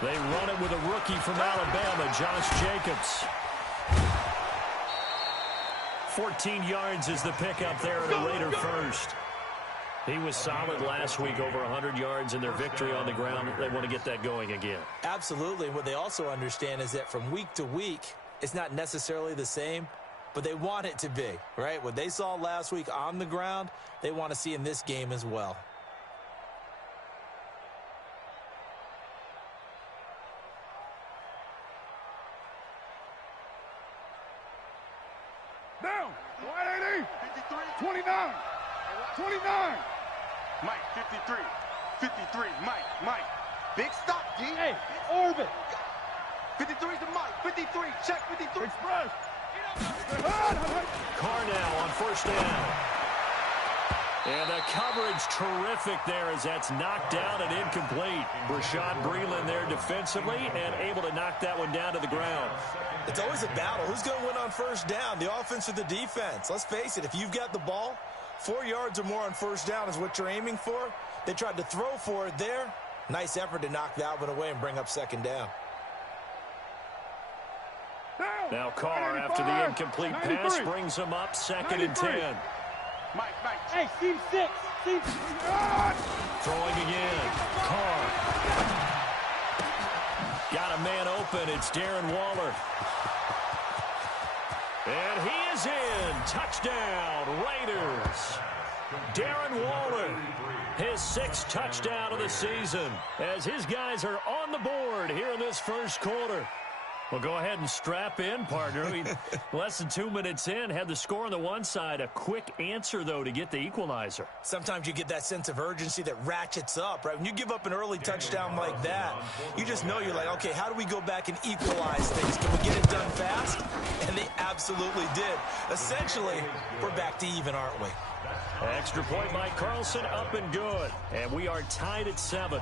They run it with a rookie from Alabama, Josh Jacobs. 14 yards is the pickup there at a Raider first. He was solid last week, over 100 yards in their victory on the ground. They want to get that going again. Absolutely. What they also understand is that from week to week, it's not necessarily the same, but they want it to be, right? What they saw last week on the ground, they want to see in this game as well. Down. 180. 29. 29. Mike, 53. 53. Mike. Big stop, D. Hey, orbit. 53 to Mike. 53. Check 53. Express. Carr now on first down. And the coverage terrific there as that's knocked down and incomplete. Rashad Breeland there defensively and able to knock that one down to the ground. It's always a battle. Who's going to win on first down, the offense or the defense? Let's face it, if you've got the ball, 4 yards or more on first down is what you're aiming for. They tried to throw for it there. Nice effort to knock that one away and bring up second down. Now Carr, after the incomplete pass, brings him up 2nd and 10. Mike. Hey, Steve 6. Steve. Throwing again. Carr. Got a man open. It's Darren Waller. And he is in. Touchdown, Raiders. Darren Waller, his 6th touchdown of the season, as his guys are on the board here in this first quarter. Well, go ahead and strap in, partner. Less than 2 minutes in, had the score on the one side. A quick answer, though, to get the equalizer. Sometimes you get that sense of urgency that ratchets up, right? When you give up an early touchdown like that, you just know you're like, okay, how do we go back and equalize things? Can we get it done fast? And they absolutely did. Essentially, we're back to even, aren't we? Extra point by Carlson, up and good. And we are tied at 7.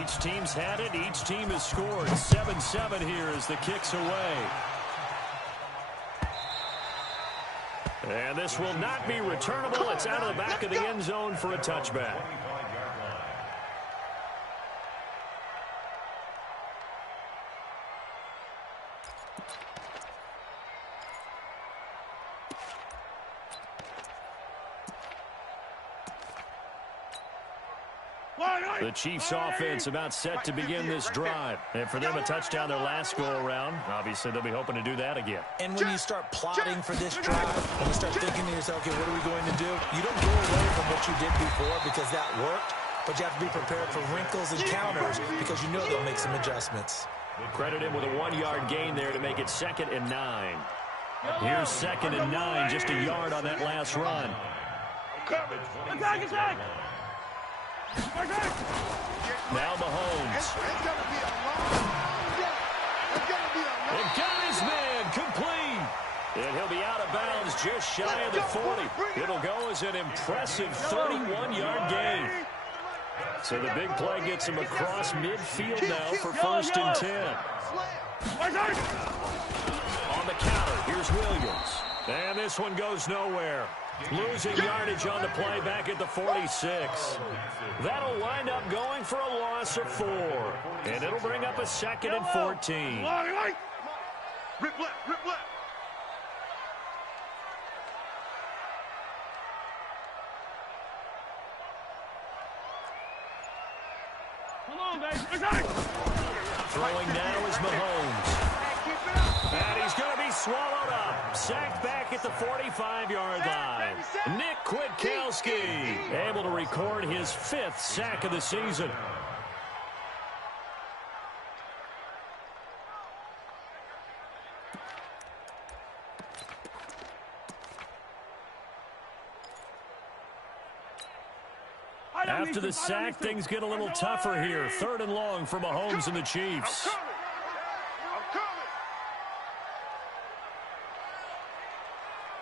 Each team's had it. Each team has scored. 7-7 here as the kick's away. And this will not be returnable. It's out of the back of the end zone for a touchback. The Chiefs offense about set to begin this drive. And for them, a touchdown their last go-around. Obviously, they'll be hoping to do that again. And when you start plotting for this drive, when you start thinking to yourself, okay, what are we going to do? You don't go away from what you did before because that worked, but you have to be prepared for wrinkles and counters because you know they'll make some adjustments. Credit him with a 1-yard gain there to make it 2nd and 9. Here's 2nd and 9, just a yard on that last run. Attack! Now Mahomes. And got his man complete. And he'll be out of bounds just shy of the 40. It'll go as an impressive 31-yard gain. So the big play gets him across midfield now for 1st and 10. On the counter, here's Williams. And this one goes nowhere. Losing yardage on the play back at the 46. That'll wind up going for a loss of 4. And it'll bring up a 2nd and 14. Rip left. Come on, baby. Throwing now is Mahomes. And he's going to be swallowed up. Sacked back at the 45-yard line. Nick Kwiatkowski able to record his 5th sack of the season. After the sack, things get a little tougher here. 3rd and long for Mahomes and the Chiefs. I'm coming.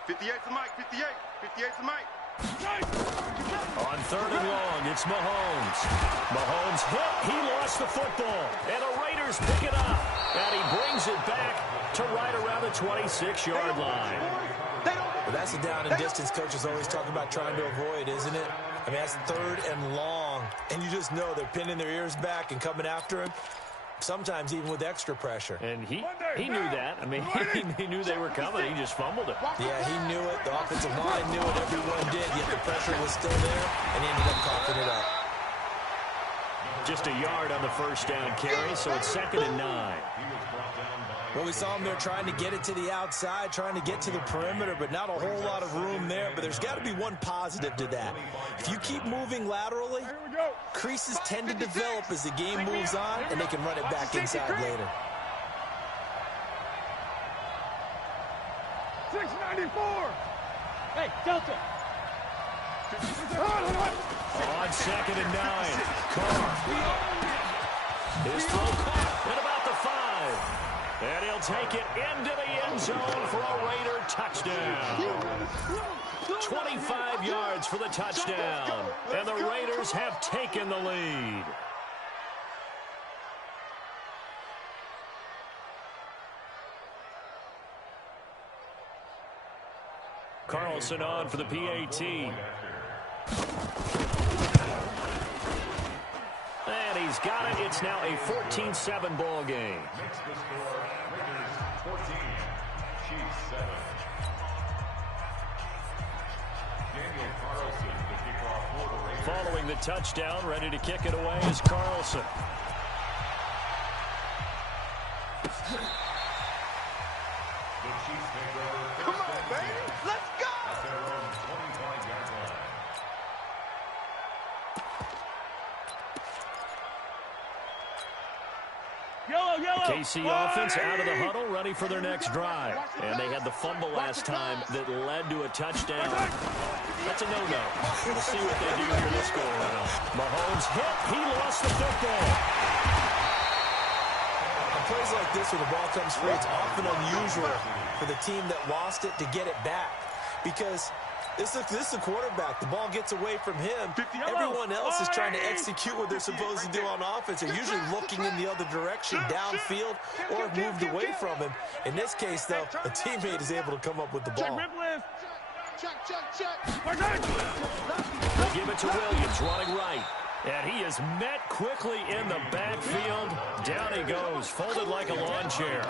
58 to Mike. 58 to Mike. On 3rd and long, it's Mahomes. Mahomes hit. He lost the football. And the Raiders pick it up. And he brings it back to right around the 26-yard line. But that's the down and distance coaches always talk about trying to avoid, isn't it? I mean, that's 3rd and long. And you just know they're pinning their ears back and coming after him. Sometimes even with extra pressure. And he knew that. I mean, he knew they were coming. He just fumbled it. Yeah, he knew it. The offensive line knew it. Everyone did. Yet the pressure was still there, and he ended up coughing it up. Just a yard on the first down carry, so it's 2nd and 9. Well, we saw him there trying to get it to the outside, trying to get to the perimeter, but not a whole lot of room there. But there's got to be one positive to that. If you keep moving laterally, creases tend to develop as the game moves on, and they can run it back inside later. 694. Hey, Delta. On 2nd and 9. Carr. His throw caught at about the 5. And he'll take it into the end zone for a Raider touchdown. 25 yards for the touchdown. And the Raiders have taken the lead. Carlson on for the PAT. And he's got it. It's now a 14-7 ball game. Following the touchdown, ready to kick it away is Carlson. Come on, baby. Let's go. Yellow. KC offense out of the huddle, ready for their next drive. And they had the fumble last time that led to a touchdown. That's a no-no. We'll see what they do here this go around. Mahomes hit. He lost the football. On plays like this where the ball comes free, it's often unusual for the team that lost it to get it back. Because this is the quarterback. The ball gets away from him. Everyone else is trying to execute what they're supposed to do on offense. They're usually looking in the other direction, downfield, or have moved away from him. In this case, though, a teammate is able to come up with the ball. They give it to Williams, running right. And he is met quickly in the backfield. Down he goes, folded like a lawn chair.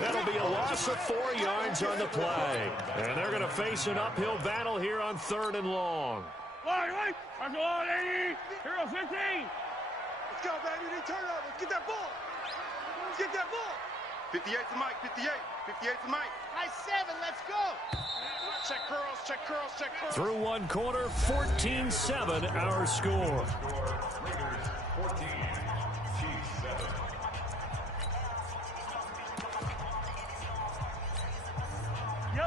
That'll be a loss of 4 yards on the play. And they're going to face an uphill battle here on 3rd and long. Wait. That's a lot, 80. Hero 15. Let's go, baby. They turn up. Let's get that ball. Let's get that ball. 58 to Mike. 58. 58 to Mike. High 7. Let's go. Check curls. Through one quarter, 14-7 our score.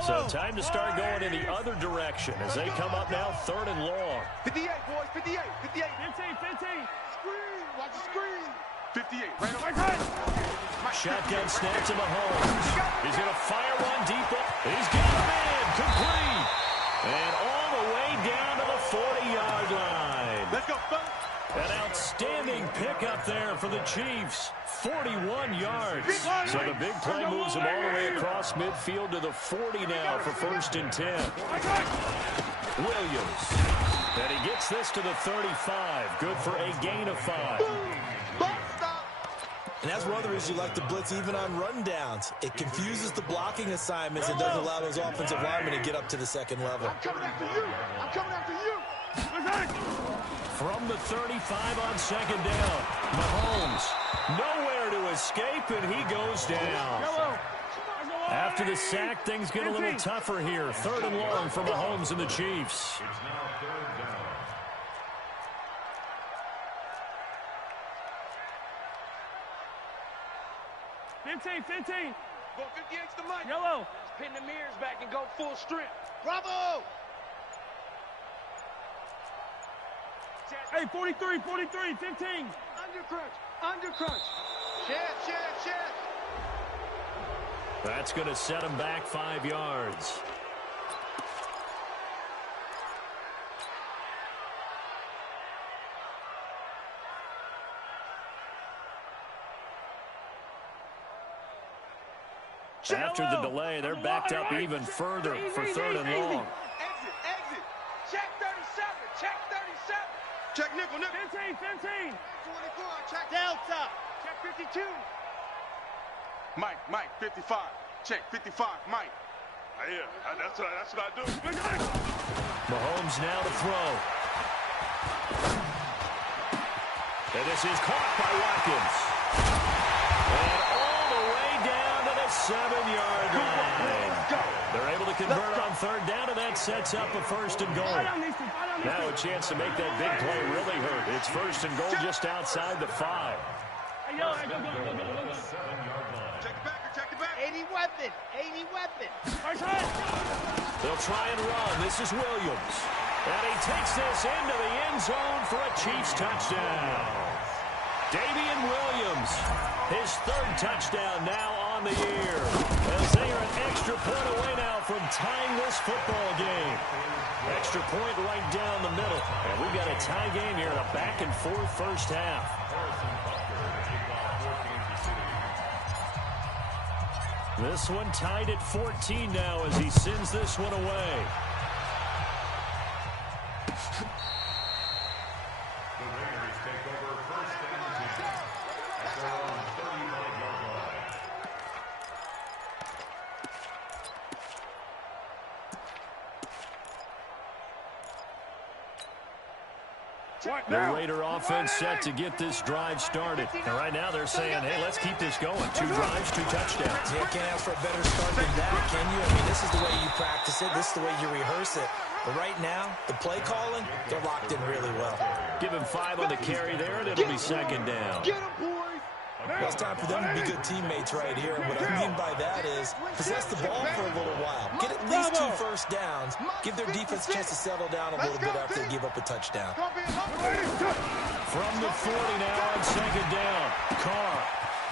So time to start going in the other direction as they come up now 3rd and long. 58, boys. 58. 58. 15. Screen. Watch the screen. 58. Right on. Shotgun snap to Mahomes. He's going to fire one deep up. He's got him in. Complete. And all the way down to the 40-yard line. Let's go, fellas. An outstanding pickup there for the Chiefs. 41 yards. So the big play moves them all the way across midfield to the 40 now for 1st and 10. Williams. And he gets this to the 35. Good for a gain of 5. And that's one of the reasons you like to blitz even on rundowns. It confuses the blocking assignments and doesn't allow those offensive linemen to get up to the second level. I'm coming after you. From the 35 on 2nd down. Mahomes nowhere to escape, and he goes down. After the sack, things get a little tougher here. 3rd and long for Mahomes and the Chiefs. 15. Go 58 to Mike. Yellow. Pin the mirrors back and go full strength. Bravo. Hey, 43, 15. Under crunch. Shed. That's going to set him back 5 yards. After the delay, they're backed up even further for 3rd and long. Exit. Check 37. Check 37. Check nickel. 15, 15. 24. Check Delta. Check 52. Mike, 55. Check 55. Mike. Yeah, that's what I do. Mahomes now to throw. And this is caught by Watkins. And all the way down to the 7-yard line. They're able to convert on 3rd down, and that sets up a 1st and goal. Now a chance to make that big play really hurt. It's 1st and goal just outside the 5. Hey, go. Check it back. 80 weapon. They'll try and run. This is Williams. And he takes this into the end zone for a Chiefs touchdown. Damian Williams, his 3rd touchdown now on the year. As they are an extra point away now from tying this football game. Extra point right down the middle. And we've got a tie game here in a back-and-forth first half. This one tied at 14 now as he sends this one away. The Raiders take over 1st and 10 at their own 35-yard line. The Raider offense set to get this drive started. And right now they're saying, hey, let's keep this going. 2 drives, 2 touchdowns. You can't ask for a better start than that, can you? I mean, this is the way you practice it. This is the way you rehearse it. But right now, the play calling, they're locked in really well. Give him 5 on the carry there, and it'll be 2nd down. Get him, boys. Well, it's time for them to be good teammates right here. And what I mean by that is possess the ball for a little while. Get at least 2 first downs. Give their defense a chance to settle down a little bit after they give up a touchdown. From the 40 now on 2nd down. Carr,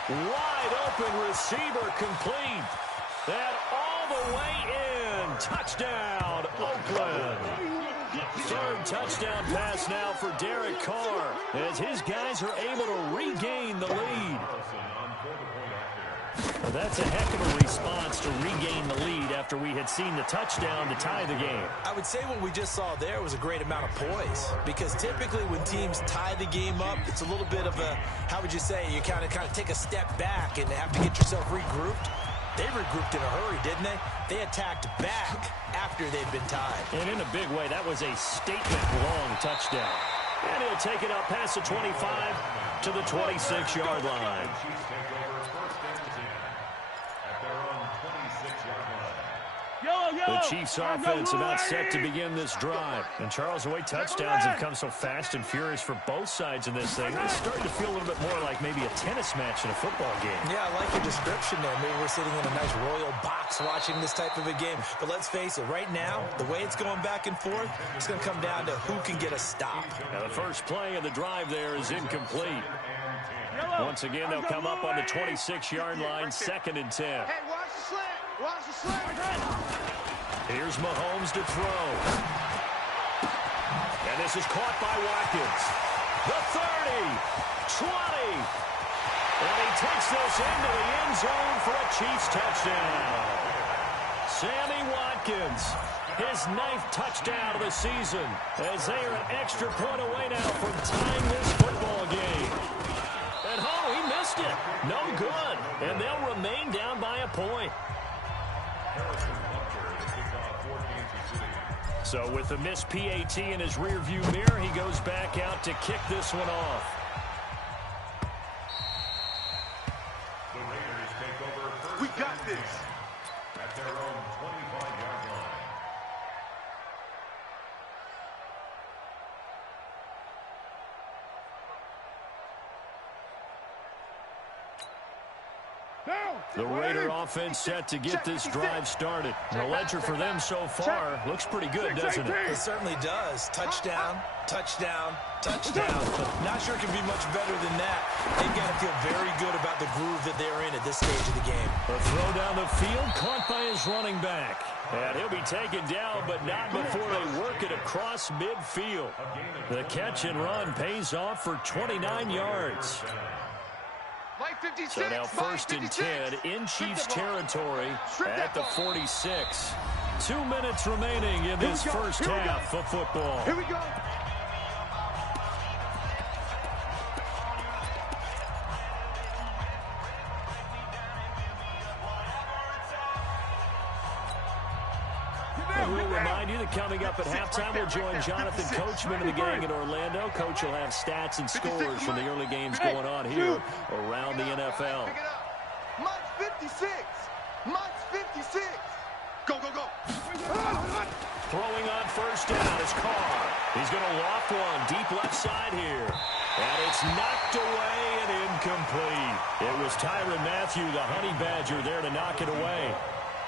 wide open receiver complete. That all the way in. Touchdown, Oakland. 3rd touchdown pass now for Derek Carr as his guys are able to regain the lead. Well, that's a heck of a response to regain the lead after we had seen the touchdown to tie the game. I would say what we just saw there was a great amount of poise, because typically when teams tie the game up, it's a little bit of a, how would you say, you kind of take a step back and have to get yourself regrouped. They regrouped in a hurry, didn't they? They attacked back after they'd been tied. And in a big way, that was a statement-long touchdown. And he'll take it out past the 25 to the 26-yard line. The Chiefs offense about set to begin this drive. And Charles, the way touchdowns have come so fast and furious for both sides in this thing, it's starting to feel a little bit more like maybe a tennis match in a football game. Yeah, I like your description there. Maybe we're sitting in a nice royal box watching this type of a game. But let's face it, right now, the way it's going back and forth, it's going to come down to who can get a stop. Now the first play of the drive there is incomplete. Once again, they'll come up on the 26-yard line, 2nd and 10. Hey, watch the slant. Watch the slant. Here's Mahomes to throw. And this is caught by Watkins. The 30, 20. And he takes this into the end zone for a Chiefs touchdown. Sammy Watkins, his 9th touchdown of the season, as they are an extra point away now from tying this football game. And he missed it. No good. And they'll remain down by a point. So with the missed PAT in his rearview mirror, he goes back out to kick this one off. The Raiders take over 1st We got and this. 10 at their own 25-yard line. The Raider offense set to get this drive started. The ledger for them so far looks pretty good, doesn't it? It certainly does. Touchdown, touchdown, touchdown. Not sure it can be much better than that. They've got to feel very good about the groove that they're in at this stage of the game. A throw down the field caught by his running back. And he'll be taken down, but not before they work it across midfield. The catch and run pays off for 29 yards. Mike So now 1st and 10 in Chiefs territory at the 46. 2 minutes remaining in this first half of football. Here we go. We'll remind you that coming up at halftime, we'll join Jonathan Coachman and the gang in Orlando. Coach will have stats and scores from the early games going on here around the NFL. Mike's 56. Mike's 56. Go, go, go. Throwing on first down is Carr. He's going to loft one deep left side here. And it's knocked away and incomplete. It was Tyrann Mathieu, the Honey Badger, there to knock it away.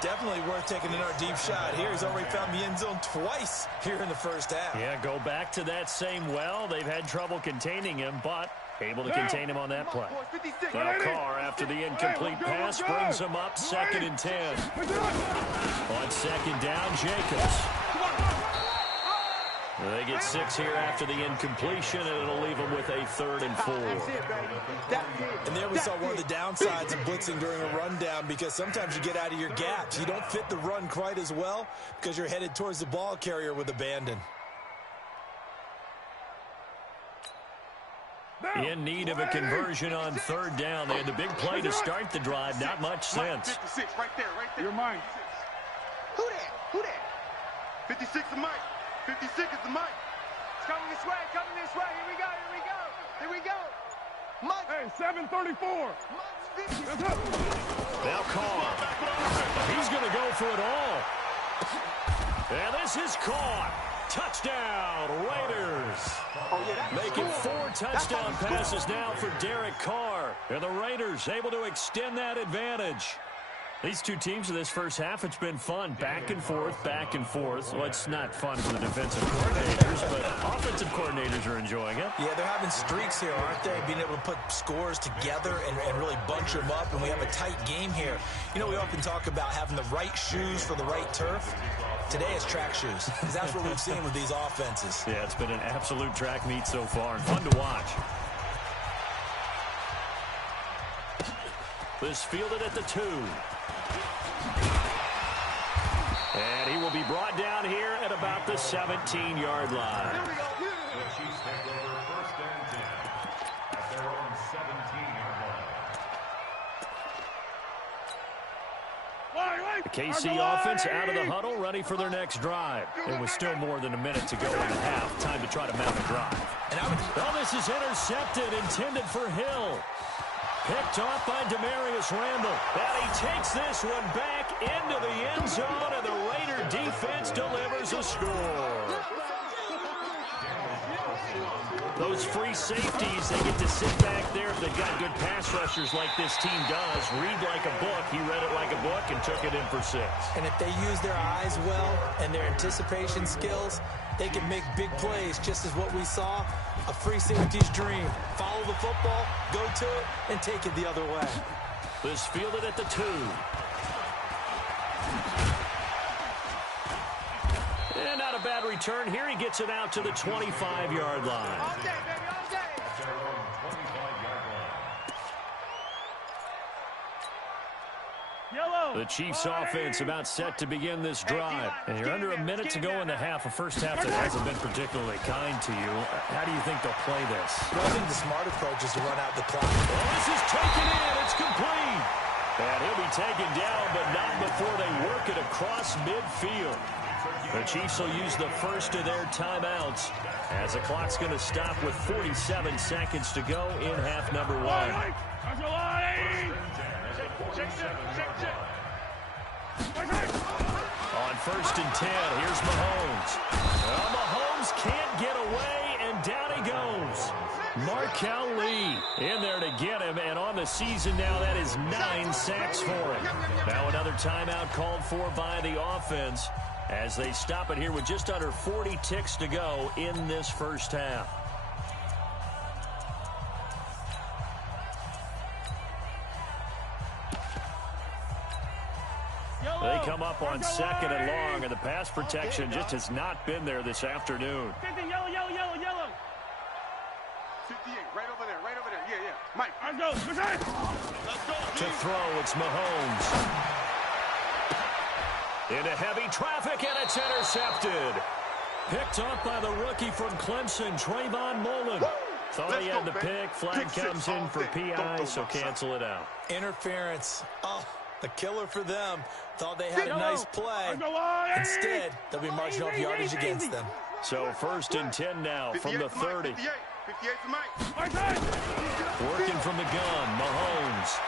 Definitely worth taking in our deep shot here. He's already found the end zone twice here in the first half. Yeah, go back to that same well. They've had trouble containing him, but able to contain him on that play. Now Carr, after the incomplete pass, brings him up 2nd and 10. On 2nd down, Jacobs. They get 6 here after the incompletion, and it'll leave them with a 3rd and 4. And there we saw one of the downsides of blitzing during a rundown, because sometimes you get out of your gaps. You don't fit the run quite as well because you're headed towards the ball carrier with abandon. In need of a conversion on 3rd down. They had the big play to start the drive. Not much sense. 56, right there, right there. You're mine. Who that? Who that? 56 is Mike. 56 is the Mike. It's coming this way, coming this way. Here we go, here we go. Here we go. Mike. Hey, 734. Mike's 50. Now Carr. He's going to go for it all. And this is caught. Touchdown, Raiders. Making 4 touchdown passes now for Derek Carr. And the Raiders able to extend that advantage. These two teams in this first half, it's been fun. Back and forth, back and forth. Well, it's not fun for the defensive coordinators, but offensive coordinators are enjoying it. Yeah, they're having streaks here, aren't they? Being able to put scores together and really bunch them up, and we have a tight game here. You know, we often talk about having the right shoes for the right turf. Today it's track shoes, because that's what we've seen with these offenses. Yeah, it's been an absolute track meet so far, and fun to watch. This fielded at the 2. And he will be brought down here at about the 17-yard line. The Chiefs take over 1st and 10 at their own 17-yard line. The KC offense out of the huddle, ready for their next drive. It was still more than a minute to go in the half. Time to try to mount a drive. Well, this is intercepted, intended for Hill. Picked off by Demarius Randall. And he takes this one back into the end zone, and the Raider defense delivers a score. Those free safeties, they get to sit back there if they've got good pass rushers like this team does. Read like a book. He read it like a book and took it in for 6. And if they use their eyes well and their anticipation skills, they can make big plays, just as what we saw. A free safety's dream. Follow the football, go to it, and take it the other way. This fielded at the 2. And not a bad return here. He gets it out to the 25-yard line. All day, baby, all day. At their own 25-yard line. Yellow. The Chiefs offense about set to begin this drive. And you're under a minute to go in the half. A first half that hasn't been particularly kind to you. How do you think they'll play this? Well, I think the smart approach is to run out the clock. Oh, this is taken in. It's complete. And he'll be taken down, but not before they work it across midfield. The Chiefs will use the first of their timeouts as the clock's going to stop with 47 seconds to go in half number 1. On 1st and 10, here's Mahomes. Well, Mahomes can't get away, and down he goes. Markel Lee in there to get him, and on the season now, that is 9 sacks for him. Now another timeout called for by the offense as they stop it here with just under 40 ticks to go in this first half. They come up on 2nd and long, and the pass protection just has not been there this afternoon. 50, yellow, yellow, yellow, yellow. 58, right over there, right over there. Yeah, yeah. Mike. Let's go. Let's go. To throw, it's Mahomes. Into heavy traffic, and it's intercepted. Picked up by the rookie from Clemson, Trayvon Mullen. Thought he had the pick. Flag comes in for PI, so cancel it out. Interference. Oh, a killer for them. Thought they had a nice play. Instead, they'll be marching off yardage against them. So 1st and 10 now from the 30. 58 to Mike. Working from the gun, Mahomes.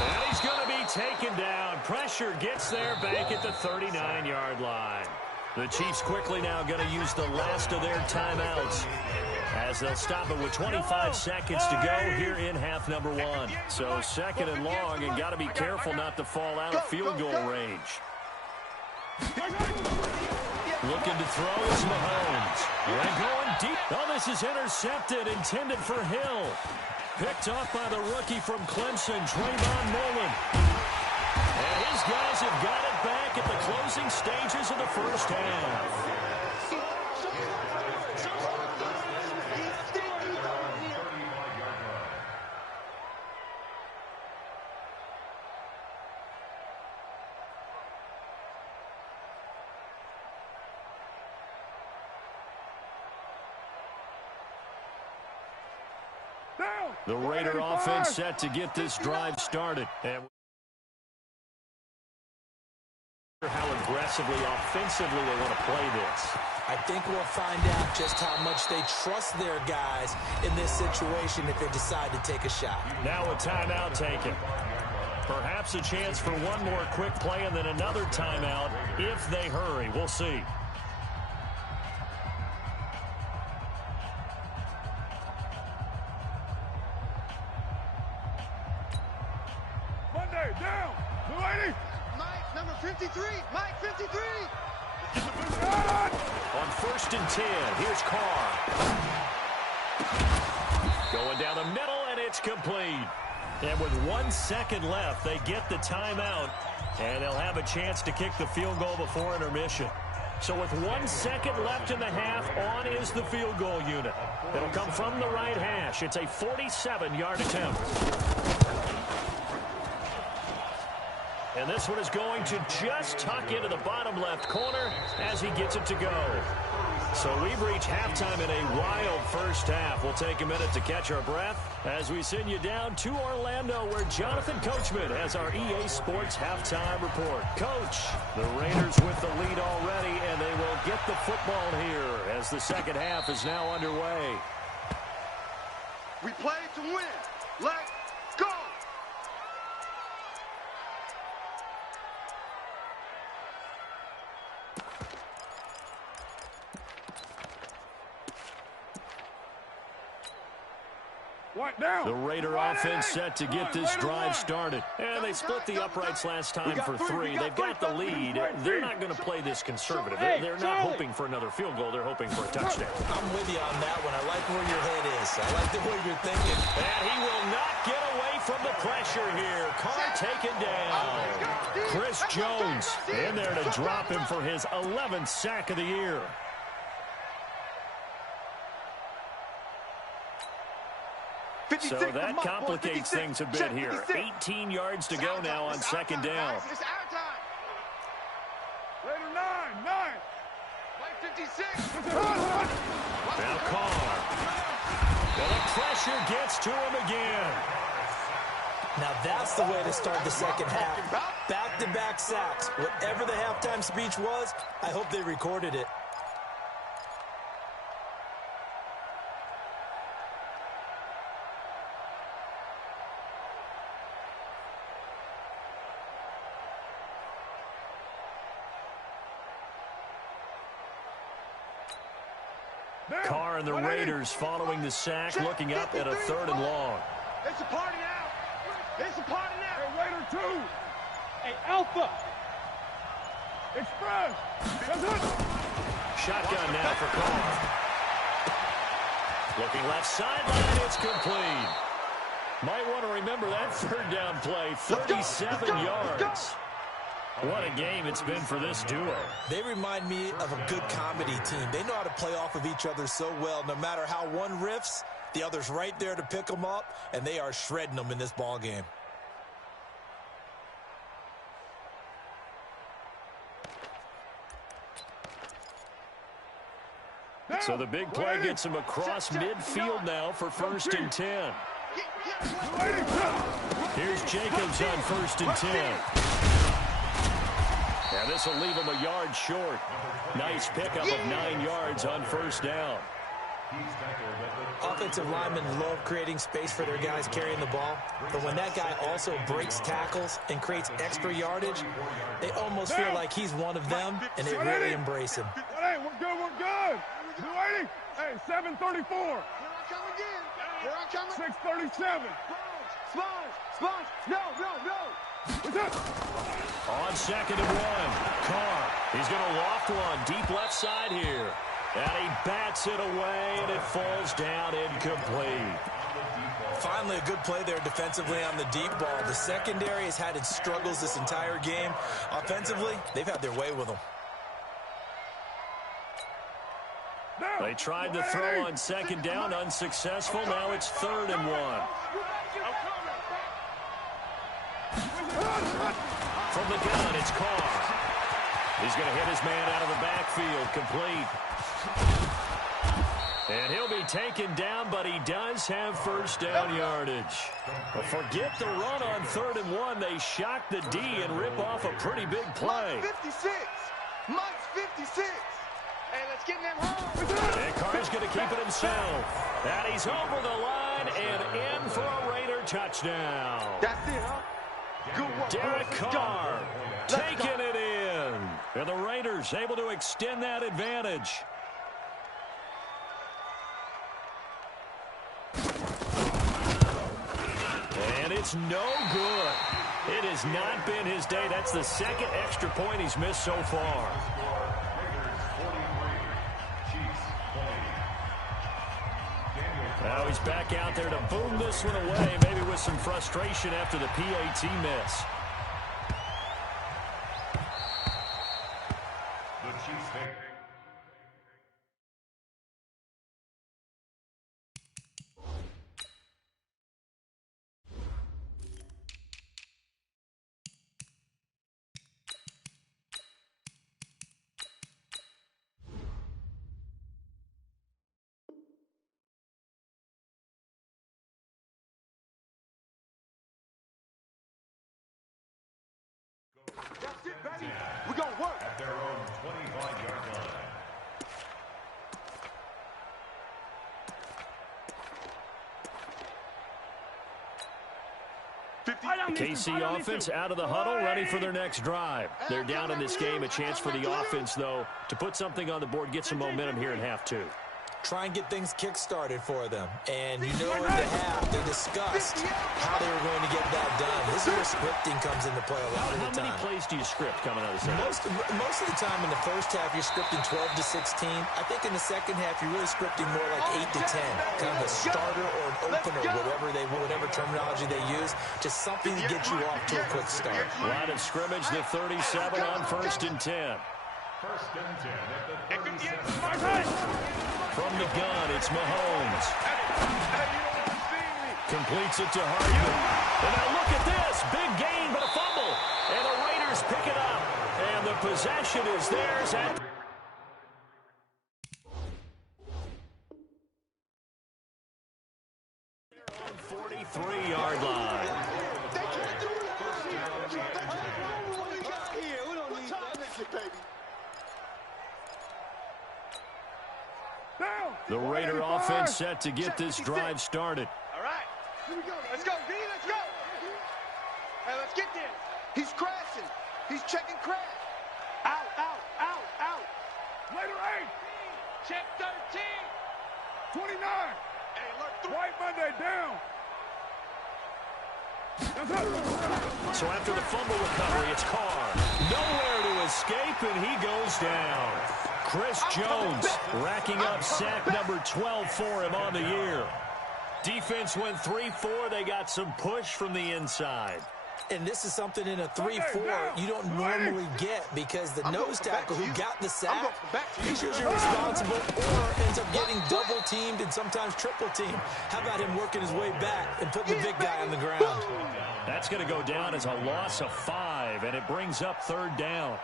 And he's going to be taken down. Pressure gets there back at the 39-yard line. The Chiefs quickly now going to use the last of their timeouts as they'll stop it with 25 seconds to go here in half number 1. So 2nd and long, and got to be careful not to fall out of field goal range. Looking to throw is Mahomes. And going deep. Oh, this is intercepted, intended for Hill. Picked off by the rookie from Clemson, Trayvon Mullen. And his guys have got it back at the closing stages of the first half. The Raider offense set to get this drive started. And how aggressively, offensively they want to play this. I think we'll find out just how much they trust their guys in this situation if they decide to take a shot. Now a timeout taken. Perhaps a chance for one more quick play and then another timeout if they hurry. We'll see. Down. Blue 80. Mike, number 53. Mike, 53. On 1st and 10, here's Carr. Going down the middle, and it's complete. And with 1 second left, they get the timeout, and they'll have a chance to kick the field goal before intermission. So with 1 second left in the half, on is the field goal unit. It'll come from the right hash. It's a 47-yard attempt. And this one is going to just tuck into the bottom left corner as he gets it to go. So we've reached halftime in a wild first half. We'll take a minute to catch our breath as we send you down to Orlando, where Jonathan Coachman has our EA Sports halftime report. Coach, the Raiders with the lead already, and they will get the football here as the second half is now underway. We play to win. Let's go. The Raider offense set to get this drive started. And they split the uprights last time for 3. They've got the lead. They're not going to play this conservative. They're not hoping for another field goal. They're hoping for a touchdown. I'm with you on that one. I like where your head is. I like the way you're thinking. And he will not get away from the pressure here. Carr taken down. Chris Jones in there to drop him for his 11th sack of the year. So that complicates things a bit here. 18 yards to go now on second down. It's our time. Raider 9. Mike, 56. Now Carr. And the pressure gets to him again. Now that's the way to start the second half. Back-to-back sacks. Whatever the halftime speech was, I hope they recorded it. Carr and the Raiders following the sack, looking up at a 3rd and long. It's a party now. It's a party now. Hey, Raider 2. Hey, Alpha. Express. That's it. Shotgun now for Carr. Looking left sideline, it's complete. Might want to remember that 3rd down play, 37 yards. What a game it's been for this duo. They remind me of a good comedy team. They know how to play off of each other so well. No matter how one riffs, the other's right there to pick them up, and they are shredding them in this ball game. So the big play gets him across midfield now for 1st and 10. Here's Jacobs on 1st and 10. And this will leave him a yard short. Nice pickup of 9 yards on 1st down. Offensive linemen love creating space for their guys carrying the ball, but when that guy also breaks tackles and creates extra yardage, they almost feel like he's one of them, and they really embrace him. Hey, we're good, we're good. 280. Hey, 734. Here I come again. Here I come. 637. Sponge. No. What's up? On 2nd and 1, Carr. He's going to loft one deep left side here. And he bats it away, and it falls down incomplete. Finally, a good play there defensively on the deep ball. The secondary has had its struggles this entire game. Offensively, they've had their way with them. They tried to throw on 2nd down, unsuccessful. Now it's 3rd and 1. From the gun, it's Carr. He's going to hit his man out of the backfield, complete. And he'll be taken down, but he does have 1st down yardage. But forget the run on 3rd and 1. They shock the D and rip off a pretty big play. Mike's 56. Mike's 56. Hey, let's get them home. And Carr's going to keep it himself. And he's over the line and in for a Raider touchdown. That's it, huh? Good work. Derek Carr taking it in. And the Raiders able to extend that advantage. And it's no good. It has not been his day. That's the 2nd extra point he's missed so far. Now he's back out there to boom this one away, maybe with some frustration after the PAT miss. The Chiefs take. That's it, baby. We're going to work. At their own 25-yard line. The KC offense out of the huddle, ready for their next drive. They're down in this game. A chance for the offense, though, to put something on the board, get some momentum here in half 2. Try and get things kick-started for them. And you know in the half, they discussed how they were going to get that done. This is where scripting comes into play a lot of the time. How many plays do you script coming out of the second? Most of the time in the first half, you're scripting 12 to 16. I think in the second half, you're really scripting more like 8 to 10. Kind of a starter or an opener, whatever terminology they use. Just something to get you off to a quick start. Line of scrimmage, the 37 on 1st and 10. 1st and 10 at the 37. From the gun, it's Mahomes. Completes it to Hardman. And now look at this. Big gain, but a fumble. And the Raiders pick it up. And the possession is theirs at... on 43-yard line. The Raider offense set to get this drive started. All right. Here we go. Let's go, D. Let's go. Hey, let's get this. He's crashing. He's checking crash. Out. Later 8. Check 13. 29. Hey, look. White Monday down. So after the fumble recovery, it's Carr. Nowhere to escape, and he goes down. Chris Jones racking up sack number 12 for him on the year. Defense went 3-4. They got some push from the inside. And this is something in a 3-4 you don't normally get because the nose tackle who got the sack, he's usually responsible or ends up getting double teamed and sometimes triple teamed. How about him working his way back and putting the big guy on the ground? That's going to go down as a loss of 5, and it brings up 3rd down.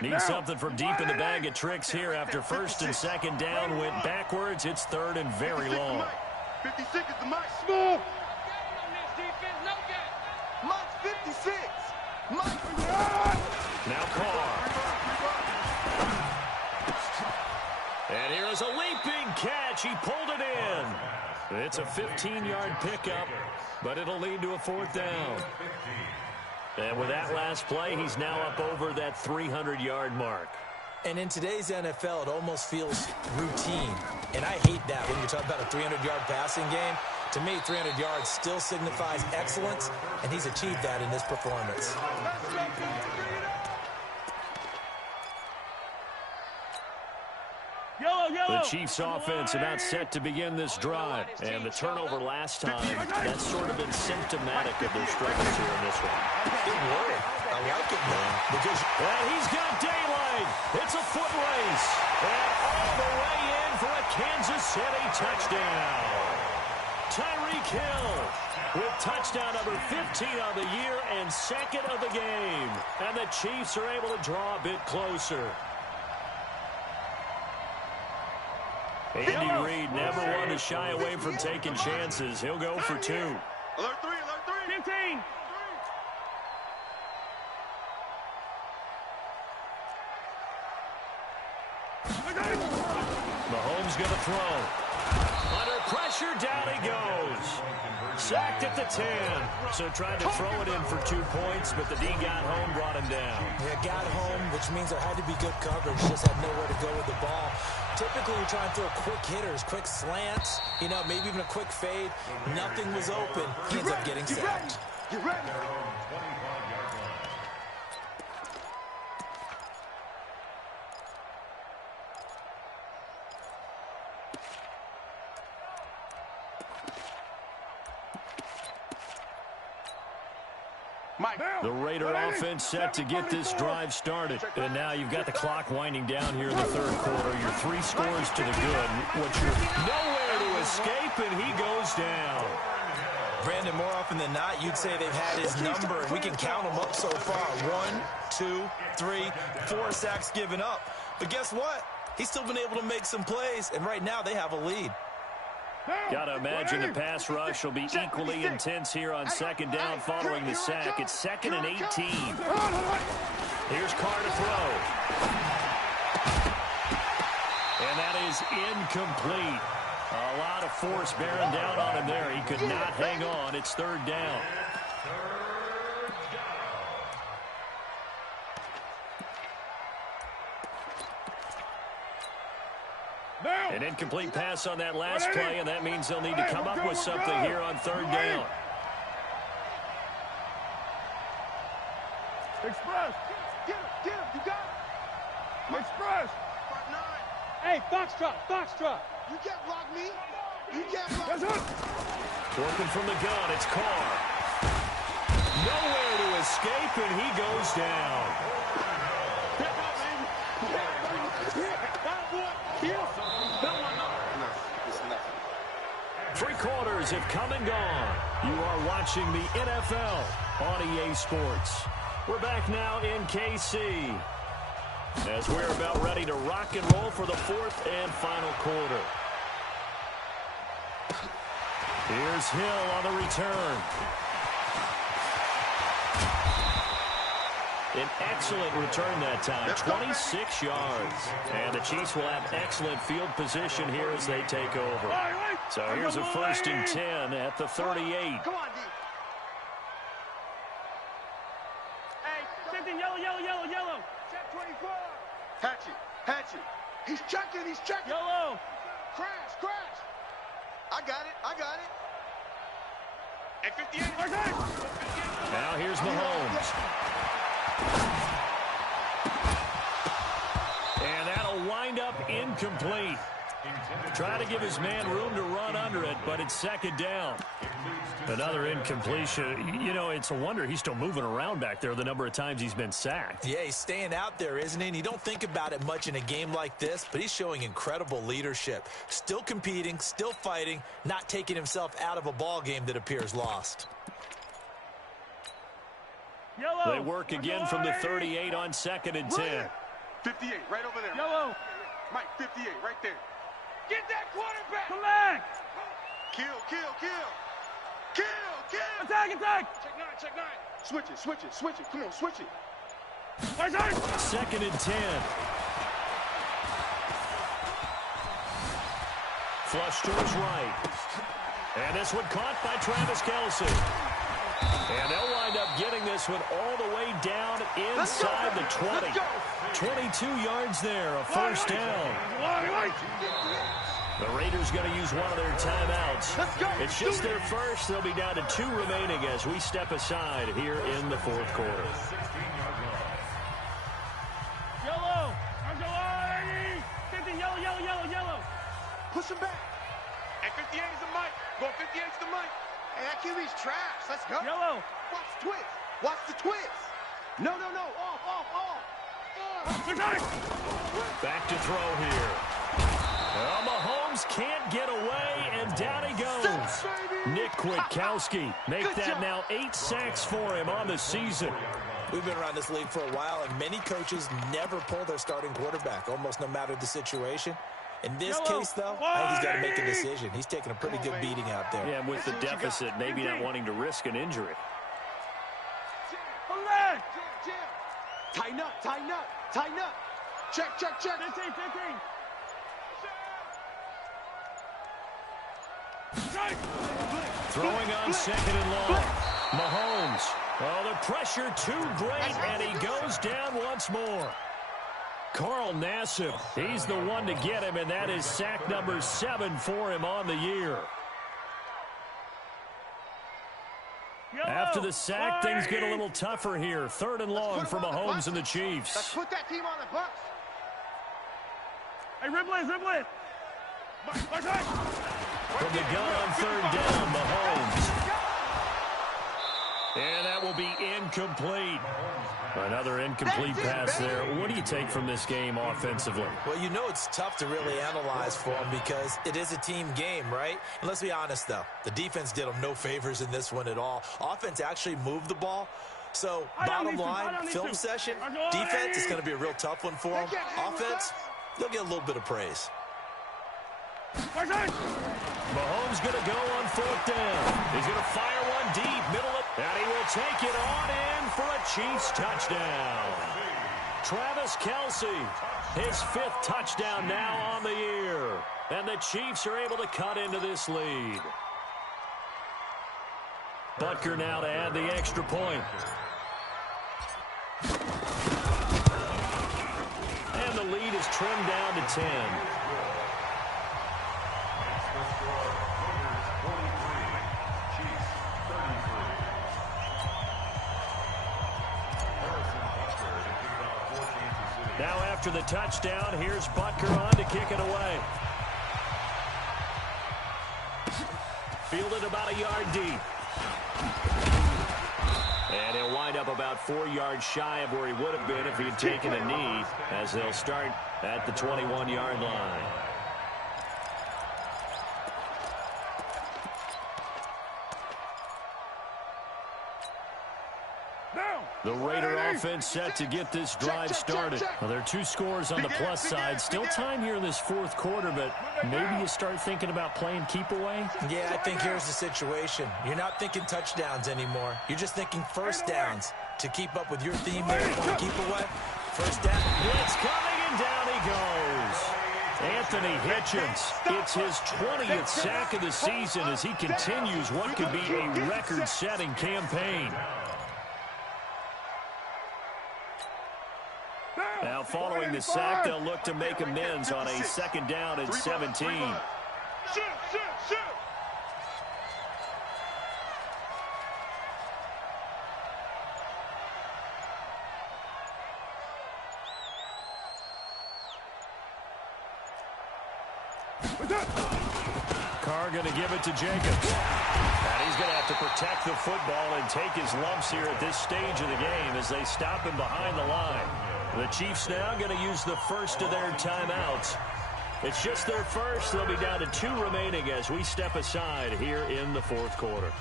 Need something from deep in the bag of tricks here after 1st and 2nd down went backwards. It's 3rd and very long. 56 is the Mike. Smooth. Mike's 56. Mike. Now Carr. And here is a leaping catch. He pulled it in. It's a 15-yard pickup, but it'll lead to a 4th down. And with that last play, he's now up over that 300-yard mark. And in today's NFL, it almost feels routine. And I hate that when you talk about a 300-yard passing game. To me, 300 yards still signifies excellence, and he's achieved that in this performance. The Chiefs offense about set to begin this drive. And the turnover last time, that's sort of been symptomatic of their struggles here in this one. Good work. I like it now. And he's got daylight. It's a foot race. And all the way in for a Kansas City touchdown. Tyreek Hill with touchdown number 15 on the year and 2nd of the game. And the Chiefs are able to draw a bit closer. Andy Reid never one to shy away from taking chances. He'll go for 2. Alert 3, alert 3. 15. Mahomes going to throw. Under pressure, down he goes. Sacked at the 10. So tried to throw it in for 2 points, but the D got home, brought him down. Yeah, got home, which means there had to be good coverage. Just had nowhere to go with the ball. Typically, you're trying to throw quick hitters, quick slants, maybe even a quick fade. Nothing was open. He ends up getting sacked. Get ready. The Raider offense set to get this drive started. And now you've got the clock winding down here in the 3rd quarter. You're 3 scores to the good. You're nowhere to escape, and he goes down. Brandon, more often than not, you'd say they've had his number, and we can count them up so far. 1, 2, 3, 4 sacks given up. But guess what? He's still been able to make some plays, and right now they have a lead. Got to imagine the pass rush will be equally intense here on 2nd down following the sack. It's 2nd and 18. Here's Carr to throw. And that is incomplete. A lot of force bearing down on him there. He could not hang on. It's 3rd down. An incomplete pass on that last play, and that means they'll need to come up with something here on 3rd down. Express. Get him, you got it. Express. 5-9. Hey, Foxtrot. You can't block me. You can't block That's me. it. Working from the gun, it's Carr. Nowhere to escape, and he goes down. Three quarters have come and gone. You are watching the NFL on EA Sports. We're back now in KC as we're about ready to rock and roll for the 4th and final quarter. Here's Hill on the return. An excellent return that time, 26 yards. And the Chiefs will have excellent field position here as they take over. So here's a 1st and 10 at the 38. Come on, D. Hey, something yellow. Check 24. Hatchet. He's checking. Yellow. Crash. I got it. Hey, 58. Now here's Mahomes. wind up incomplete. Try to give his man room to run under it, but it's second down. Another incompletion. You know, it's a wonder he's still moving around back there the number of times he's been sacked. Yeah, he's staying out there, isn't he? And you don't think about it much in a game like this, but he's showing incredible leadership. Still competing, still fighting, not taking himself out of a ball game that appears lost. They work again from the 38 on 2nd and 10. 58, right over there. Yellow. Mike, 58, right there. Get that quarterback. Collect. Kill, kill, kill. Kill, kill. Attack, attack. Check 9, check 9. Switch it, switch it, switch it. Come on, switch it. 2nd and 10. Flush to his right. And this one caught by Travis Kelce. And they'll wind up getting this one all the way down inside the 20. 22 yards there, a first down. The Raiders going to use one of their timeouts. It's just their first. They'll be down to 2 remaining as we step aside here in the 4th quarter. Yellow. 50, yellow, yellow, yellow, yellow. Push him back. And 58 is the mic. Going 58 is the mic. Hey, that QB's trash. Let's go. Yellow. Watch the twist. Watch the twist. No, no, no. Off, off, off. Back to throw here. Well, Mahomes can't get away, and down he goes. Nick Kwiatkowski make that now 8 sacks for him on the season. We've been around this league for a while, and many coaches never pull their starting quarterback, almost no matter the situation. In this case, though, I think he's got to make a decision. He's taking a pretty good beating out there. Yeah, and with the deficit, maybe not wanting to risk an injury. Tighten up, tighten up, tighten up. Check, check, check. 15, 15. Throwing on 2nd and long. Mahomes. Oh, the pressure too great, and he goes down once more. Carl Nassib, he's the one to get him, and that is sack number 7 for him on the year. After the sack, things get a little tougher here. 3rd and long for Mahomes and the Chiefs. Let's put that team on the bus. Hey, Ribley, Ribley. From the gun on 3rd down, Mahomes. And that will be incomplete. Another incomplete pass there. What do you take from this game offensively? Well, you know it's tough to really analyze for them because it is a team game, right? And let's be honest, though. The defense did them no favors in this one at all. Offense actually moved the ball. So, bottom line, film session, defense is going to be a real tough one for them. Offense, they'll get a little bit of praise. Mahomes going to go on 4th down. He's going to fire one deep, middle of, and he will take it on in for a Chiefs touchdown. Travis Kelce, his 5th touchdown now on the year. And the Chiefs are able to cut into this lead. Butker now to add the extra point. And the lead is trimmed down to 10. Now after the touchdown, here's Butker on to kick it away. Fielded about a yard deep. And he'll wind up about 4 yards shy of where he would have been if he had taken a knee, as they'll start at the 21-yard line. The Raider offense set to get this drive started. Well, there are 2 scores on the plus side. Still time here in this 4th quarter, but maybe you start thinking about playing keep away? Yeah, I think here's the situation. You're not thinking touchdowns anymore. You're just thinking first downs to keep up with your theme there. Keep away. First down. Blitz coming, and down he goes. Anthony Hitchens, it's his 20th sack of the season as he continues what could be a record-setting campaign. Now, following the sack, they'll look to make amends on a 2nd down and 17. Shoot, shoot, shoot. Carr going to give it to Jacobs. And he's going to have to protect the football and take his lumps here at this stage of the game as they stop him behind the line. The Chiefs now going to use the first of their timeouts. It's just their first. They'll be down to 2 remaining as we step aside here in the fourth quarter.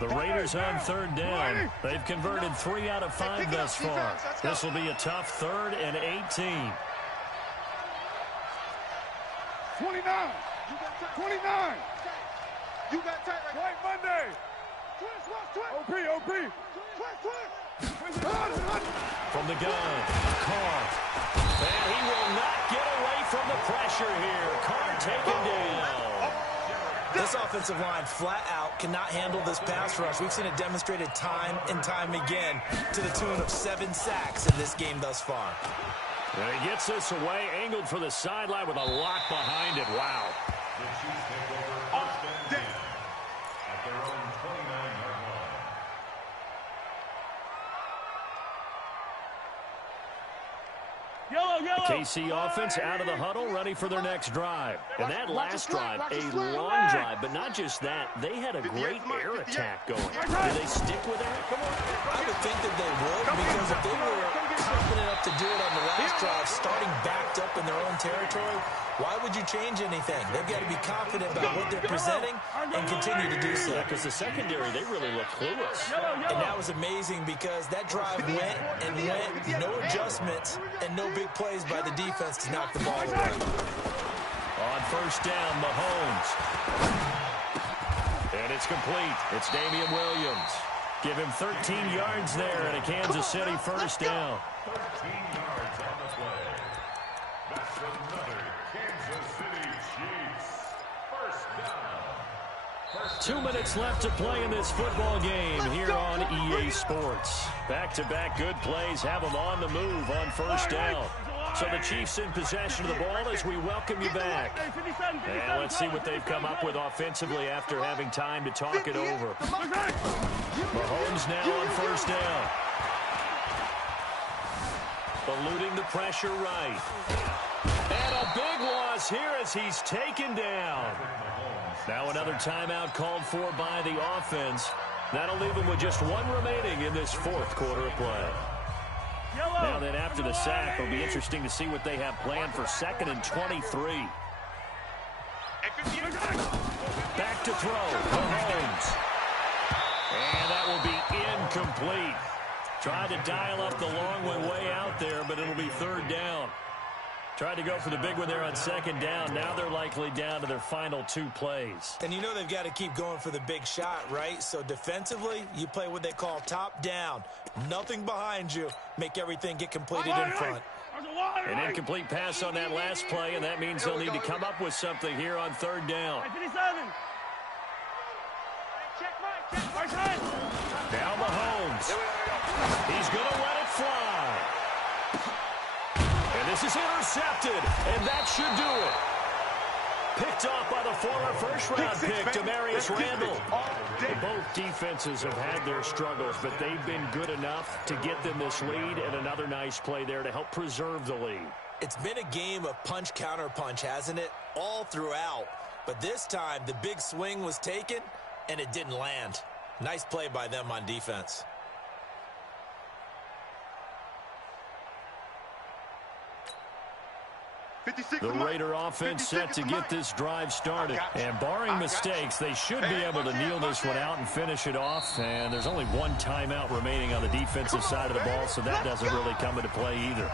The Raiders on third down. They've converted 3 out of 5 thus far. This will be a tough 3rd and 18. 29. 29. You got tight right White Monday. OP. From the gun, Carr. And he will not get away from the pressure here. Carr taken down. This offensive line flat out cannot handle this pass rush. We've seen it demonstrated time and time again to the tune of 7 sacks in this game thus far. And he gets this away, angled for the sideline with a lot behind it. Wow. The Chiefs take over first and 10 at their own 29-yard line. The KC offense out of the huddle, ready for their next drive. And that last drive, a long drive, but not just that. They had a great air attack going. Do they stick with that? I would think that they would, because if they were confident enough to do it on the last drive, starting backed up in their own territory, why would you change anything? They've got to be confident about what they're presenting and continue to do so. Because the secondary, they really look clueless. And that was amazing because that drive went and went, no adjustments, and no big plays by the defense to knock the ball away. On first down, Mahomes. And it's complete. It's Damian Williams. Give him 13 yards there and a Kansas City first down. 13 yards on the play. That's another Kansas City Chiefs first down. 2 minutes left to play in this football game here on EA Sports. Back-to-back good plays have them on the move on first down. So the Chiefs in possession of the ball as we welcome you back. And let's see what they've come up with offensively after having time to talk it over. Mahomes now on first down. Eluding the pressure right. And a big loss here as he's taken down. Now another timeout called for by the offense. That'll leave him with just 1 remaining in this fourth quarter of play. Now then, after the sack, it'll be interesting to see what they have planned for 2nd and 23. Back to throw, Mahomes. And that will be incomplete. Tried to dial up the long one way out there, but it'll be 3rd down. Tried to go for the big one there on 2nd down. Now they're likely down to their final 2 plays. And you know they've got to keep going for the big shot, right? So defensively, you play what they call top down. Nothing behind you. Make everything get completed in front. An incomplete pass on that last play, and that means they'll need to come up with something here on 3rd down. Now Mahomes. He's going to let it fly. And this is intercepted, and that should do it. Picked off by the former first-round pick, Demarius Randall. Both defenses have had their struggles, but they've been good enough to get them this lead, and another nice play there to help preserve the lead. It's been a game of punch-counter-punch, hasn't it? All throughout. But this time, the big swing was taken, and it didn't land. Nice play by them on defense. The Raider offense set to get this drive started. And barring mistakes, they should be able to kneel this one out and finish it off. And there's only 1 timeout remaining on the defensive side of the ball, so that doesn't really come into play either.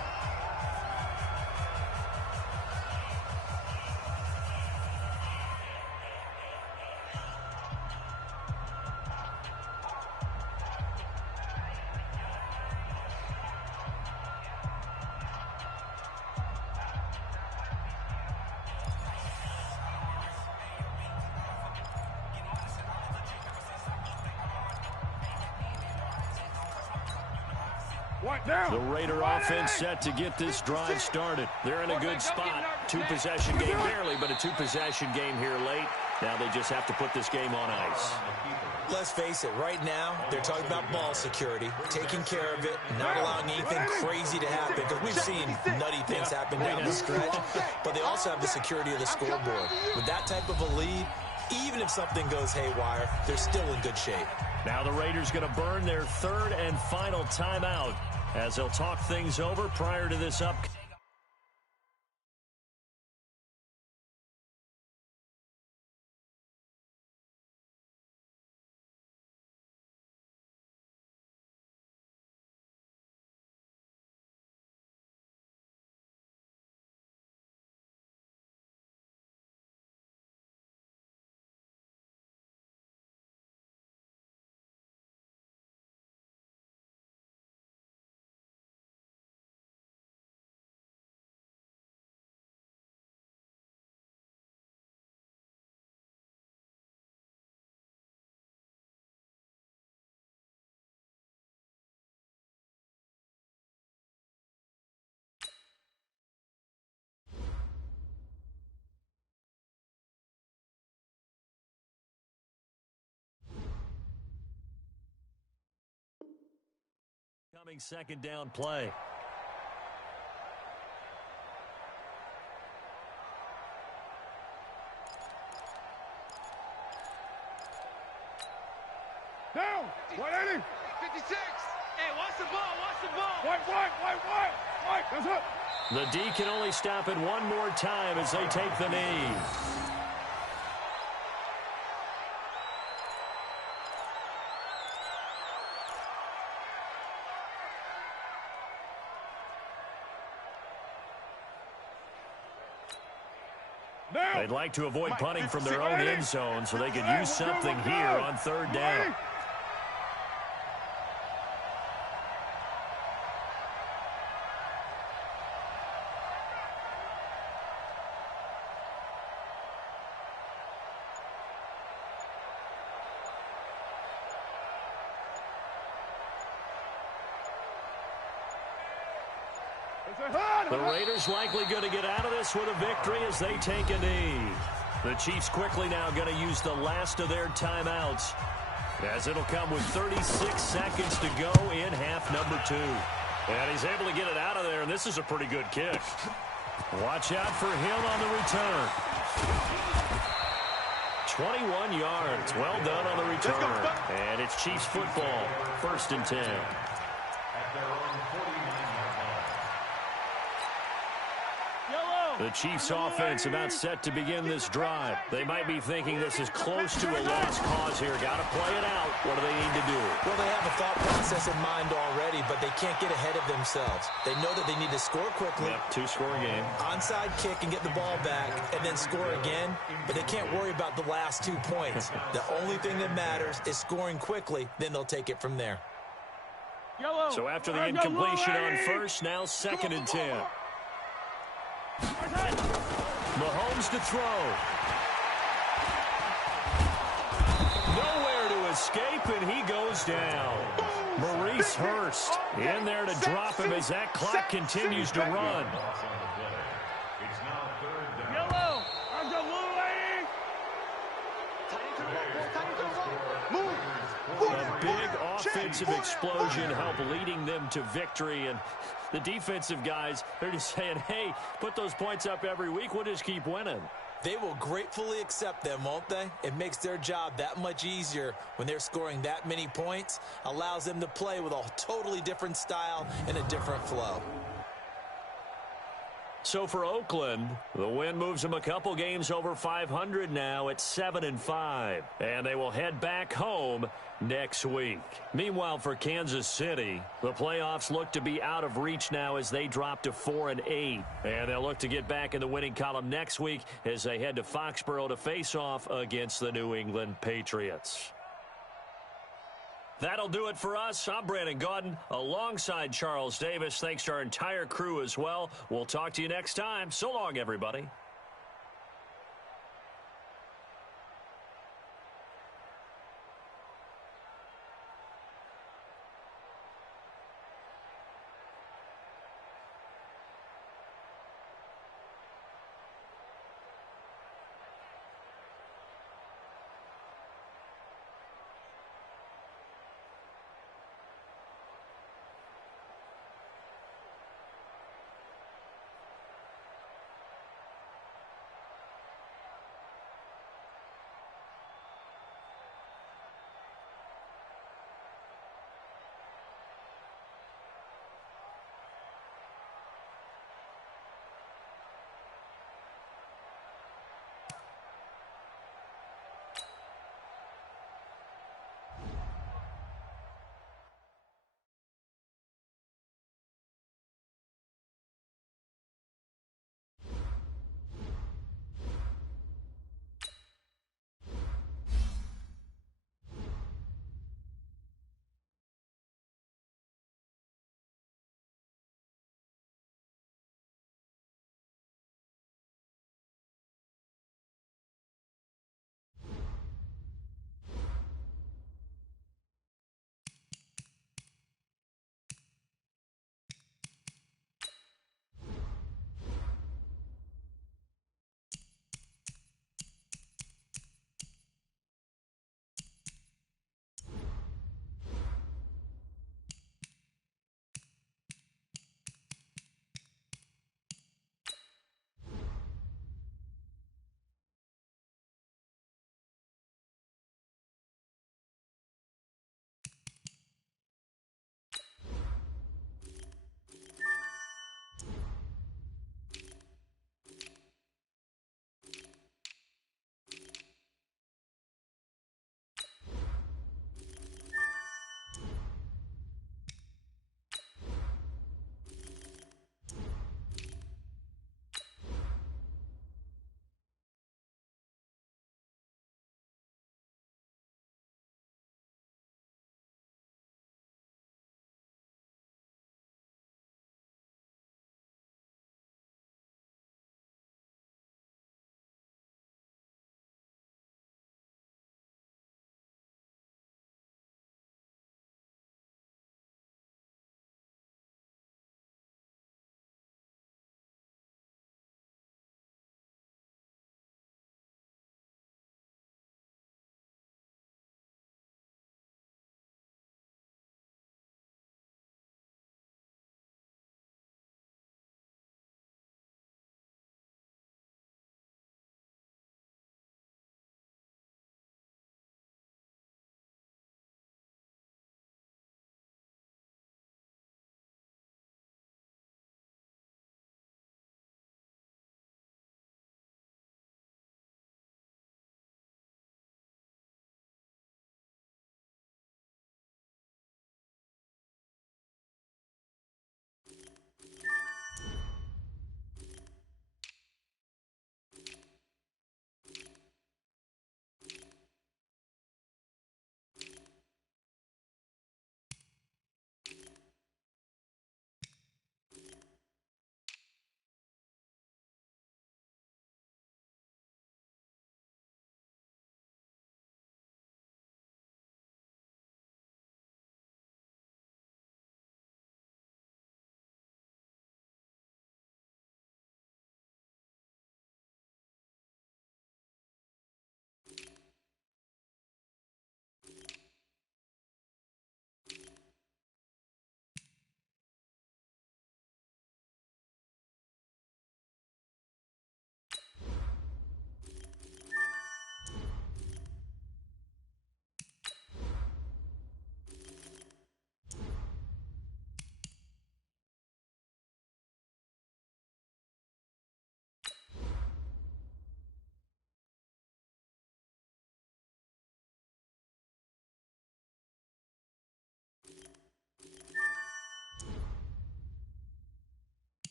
White down. The Raider offense set to get this drive started. They're in a good spot. Two-possession game, barely, but a two-possession game here late. Now they just have to put this game on ice. Let's face it, right now, they're talking about ball security, taking care of it, not allowing anything crazy to happen, because we've seen nutty things happen down the stretch, but they also have the security of the scoreboard. With that type of a lead, even if something goes haywire, they're still in good shape. Now the Raiders going to burn their third and final timeout as they'll talk things over prior to this up. Coming second down play. Down. 180. 56. Hey, watch the ball. Watch the ball. White. That's it. The D can only stop it one more time as they take the knee. Now. They'd like to avoid punting from their own end zone so they could use something here on third down. The Raiders likely going to get out of this with a victory as they take a knee. The Chiefs quickly now going to use the last of their timeouts, as it'll come with 36 seconds to go in half number 2. And he's able to get it out of there, and this is a pretty good kick. Watch out for him on the return. 21 yards. Well done on the return. And it's Chiefs football. 1st and 10. At their own 49-yard line. The Chiefs offense about set to begin this drive. They might be thinking this is close to a lost cause here. Got to play it out. What do they need to do? Well, they have a thought process in mind already, but they can't get ahead of themselves. They know that they need to score quickly. Yep, 2-score game. Onside kick and get the ball back and then score again, but they can't worry about the last 2 points. The only thing that matters is scoring quickly, then they'll take it from there. So after the incompletion on first, now 2nd and 10. Mahomes to throw. Nowhere to escape, and he goes down. Maurice Hurst in there to drop him as that clock continues to run. It's now 3rd down. Yellow. I'm the blue lady. A big offensive explosion helped leading them to victory, and the defensive guys, they're just saying, hey, put those points up every week, we'll just keep winning. They will gratefully accept them, won't they? It makes their job that much easier when they're scoring that many points, allows them to play with a totally different style and a different flow. So for Oakland, the win moves them a couple games over 500 now at 7-5, and they will head back home next week. Meanwhile, for Kansas City, the playoffs look to be out of reach now as they drop to 4-8, and they'll look to get back in the winning column next week as they head to Foxborough to face off against the New England Patriots. That'll do it for us. I'm Brandon Gaudin alongside Charles Davis. Thanks to our entire crew as well. We'll talk to you next time. So long, everybody.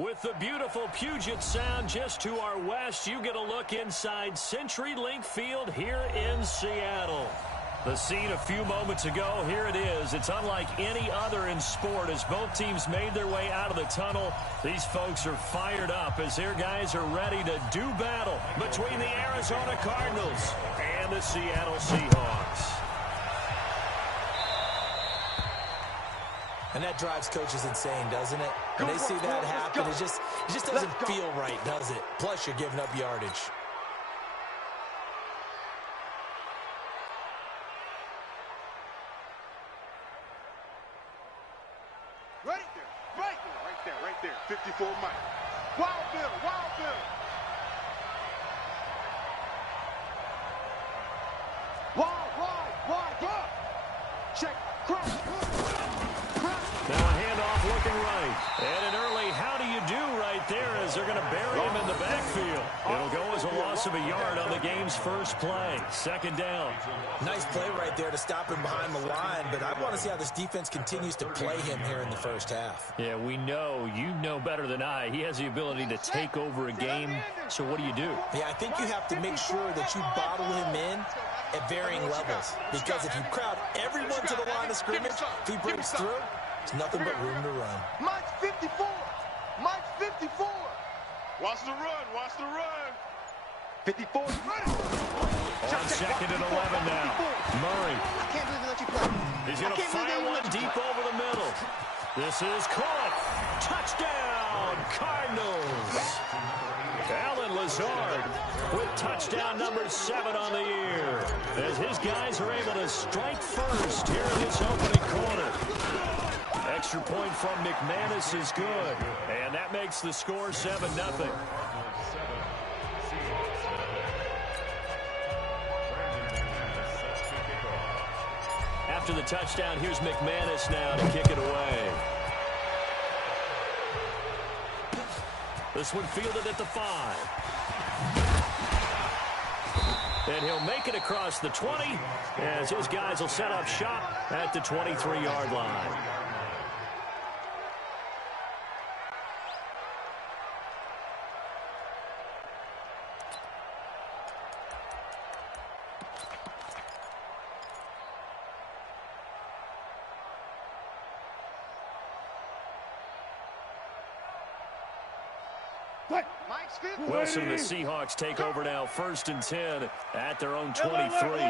With the beautiful Puget Sound just to our west, you get a look inside CenturyLink Field here in Seattle. The scene a few moments ago, here it is. It's unlike any other in sport as both teams made their way out of the tunnel. These folks are fired up as their guys are ready to do battle between the Arizona Cardinals and the Seattle Seahawks. And that drives coaches insane, doesn't it? When they see that happen, it just doesn't feel right, does it? Plus, you're giving up yardage. Right there. 54 Mike. Wild Bill. Wild. Check. Cross. Now a handoff looking right. And an early how do you do right there as they're going to bury him in the backfield. It'll go as a loss of a yard on the game's first play. Second down. Nice play right there to stop him behind the line, but I want to see how this defense continues to play him here in the first half. Yeah, we know. You know better than I. He has the ability to take over a game. So what do you do? Yeah, I think you have to make sure that you bottle him in at varying levels. Because if you crowd everyone to the line of scrimmage, if he breaks through, there's nothing but room to run. Mike's 54. Watch the run. 54. On second and 11 now. Murray. I can't believe they let you play. He's going to fire one deep over the middle. This is caught. Touchdown, Cardinals. Alan Lazard with touchdown number 7 on the year. As his guys are able to strike first here in this opening quarter. Extra point from McManus is good. And that makes the score 7-0. After the touchdown, here's McManus now to kick it away. This one fielded at the 5. And he'll make it across the 20 as his guys will set up shop at the 23-yard line. Wilson and the Seahawks take over now, 1st and 10 at their own 23. Off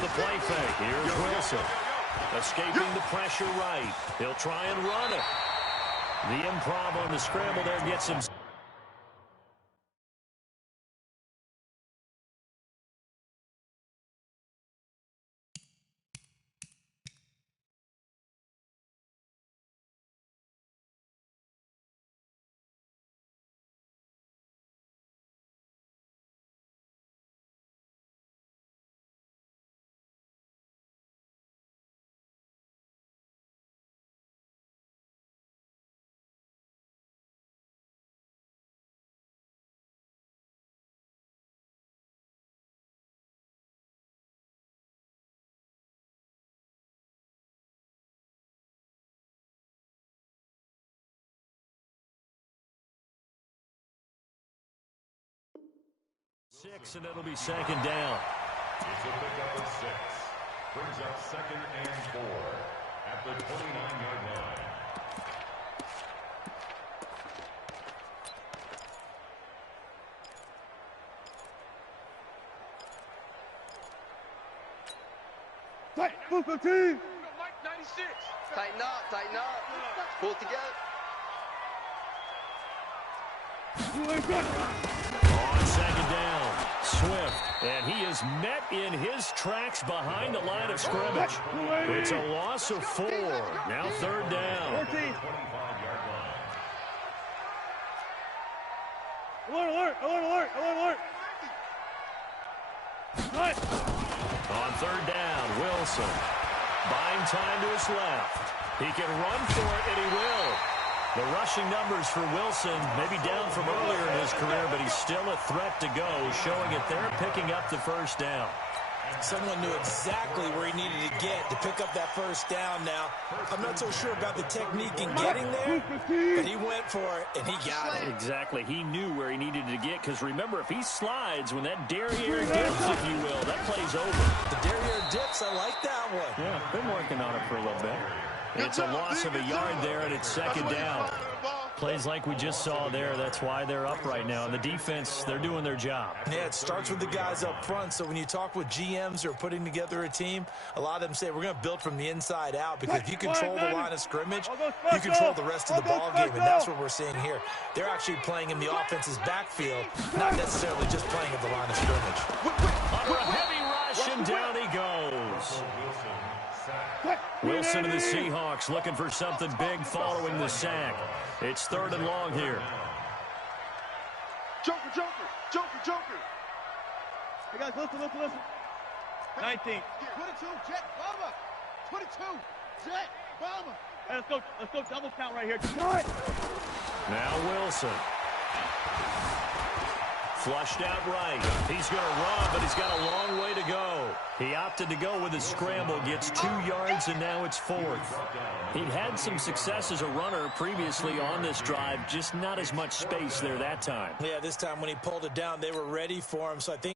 the play fake, here's Wilson. Escaping the pressure right. He'll try and run it. The improv on the scramble there gets him. Six, and it'll be second down. It's a pickup of 6. Brings up 2nd and 4 at the 29-yard line. Tight, move the team. Mike 96. Tighten up. Pull it together. On second down, Swift, and he is met in his tracks behind the line of scrimmage. It's a loss of 4. Now 3rd down. 14. 25-yard line. Alert. Right. On 3rd down, Wilson. Buying time to his left. He can run for it, and he will. The rushing numbers for Wilson may be down from earlier in his career, but he's still a threat to go, showing it there, picking up the 1st down. Someone knew exactly where he needed to get to pick up that first down now. I'm not so sure about the technique in getting there, but he went for it, and he got it. Exactly. He knew where he needed to get, because remember, if he slides, when that derriere dips, if you will, that play's over. The derriere dips, I like that one. Yeah, been working on it for a little bit. It's a loss of a yard there, and it's second down. Plays like we just saw there. That's why they're up right now. And the defense, they're doing their job. Yeah, it starts with the guys up front. So when you talk with GMs who are putting together a team, a lot of them say we're going to build from the inside out, because if you control the line of scrimmage, you control the rest of the ball game, and that's what we're seeing here. They're actually playing in the offense's backfield, not necessarily just playing at the line of scrimmage. Under a heavy rush, and down he goes. Wilson of the Seahawks looking for something big following the sack. It's 3rd and long here. Joker, Joker, Joker, Joker. Hey, guys, listen. 19. 22, Jet, Bomber. 22, Jet, Bomber. Hey, let's go double count right here. Now Wilson. Flushed out right. He's going to run, but he's got a long way to go. He opted to go with a scramble, gets 2 yards, and now it's 4th. He'd had some success as a runner previously on this drive, just not as much space there that time. Yeah, this time when he pulled it down, they were ready for him, so I think